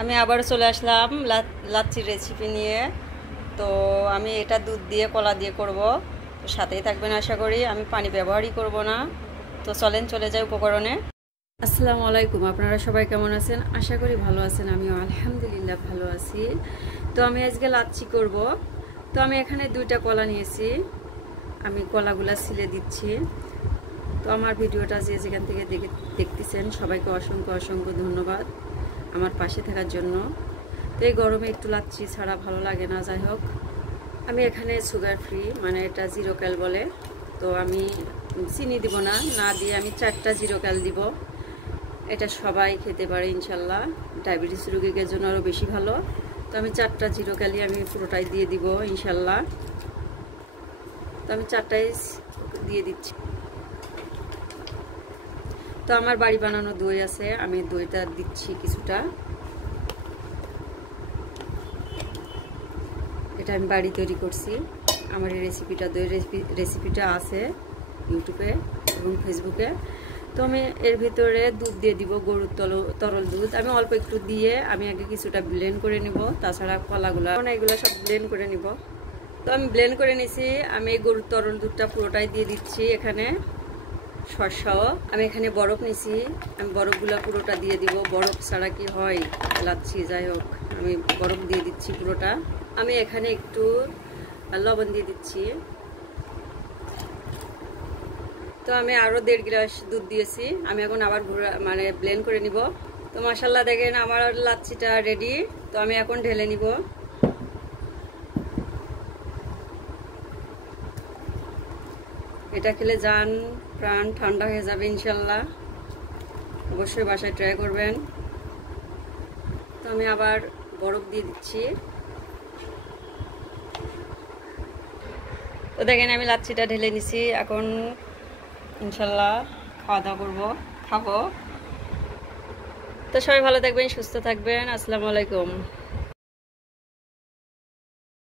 আমি আবার চলে আসলাম লাচ্ছির রেসিপি নিয়ে। তো আমি এটা দুধ দিয়ে কলা দিয়ে করব, তো সাথেই থাকবেন আশা করি। আমি পানি ব্যবহারই করব না। তো চলেন চলে যাই উপকরণে। আসসালামু আলাইকুম, আপনারা সবাই কেমন আছেন? আশা করি ভালো আছেন। আমিও আলহামদুলিল্লাহ ভালো আছি। তো আমি আজকে লাচ্ছি করব। তো আমি এখানে 2টা কলা নিয়েছি, আমি কলাগুলা ছিলে দিচ্ছি। তো আমার ভিডিওটা যে যেখান থেকে দেখতেছেন সবাইকে অসংখ্য অসংখ্য ধন্যবাদ আমার পাশে থাকার জন্য। তো এই গরমে একটু লাচ্ছি ছাড়া ভালো লাগে না। যাই হোক, আমি এখানে সুগার ফ্রি, মানে এটা 0 ক্যাল বলে। তো আমি চিনি দিব না, না দিয়ে আমি 4টা 0 ক্যাল দিব। এটা সবাই খেতে পারে ইনশাল্লাহ, ডায়াবেটিস রোগীদের জন্য আরও বেশি ভালো। তো আমি 4টা 0 ক্যালই আমি পুরোটাই দিয়ে দিব ইনশাল্লাহ। তো আমি 4টাই দিয়ে দিচ্ছি। তো আমার বাড়ি বানানো দই আছে, আমি দইটা দিচ্ছি কিছুটা। এটা আমি বাড়ি তৈরি করছি। আমার এই রেসিপিটা, দই রেসিপিটা আছে ইউটিউবে এবং ফেসবুকে। তো আমি এর ভিতরে দুধ দিয়ে দিব, গরুর তরল দুধ। আমি অল্প একটু দিয়ে আমি আগে কিছুটা ব্লেন্ড করে নিব, তাছাড়া কলাগুলা এগুলো সব ব্লেন্ড করে নিব। তো আমি ব্লেন্ড করে নিছি। আমি এই গরুর তরল দুধটা পুরোটাই দিয়ে দিচ্ছি এখানে সরষাও। আমি এখানে বরফ নিছি, আমি বরফগুলো পুরোটা দিয়ে দিব। বরফ ছাড়া কি হয় লাচ্ছি, যাই হোক আমি বরফ দিয়ে দিচ্ছি পুরোটা। আমি এখানে একটু লবণ দিয়ে দিচ্ছি। তো আমি আরও 1.5 গ্লাস দুধ দিয়েছি। আমি এখন আবার মানে ব্লেন্ড করে নিব। তো মাশাআল্লাহ দেখেন আমার লাচ্ছিটা রেডি। তো আমি এখন ঢেলে নিব। এটা খেলে জান প্রাণ ঠান্ডা হয়ে যাবে ইনশাল্লাহ। অবশ্যই বাসায় ট্রাই করবেন। তো আমি আবার বরফ দিয়ে দিচ্ছি। তো দেখেন আমি লাচ্ছিটা ঢেলে নিছি। এখন ইনশাল্লাহ খাওয়া দাওয়া করবো, খাবো। তো সবাই ভালো থাকবেন, সুস্থ থাকবেন। আসসালামু আলাইকুম।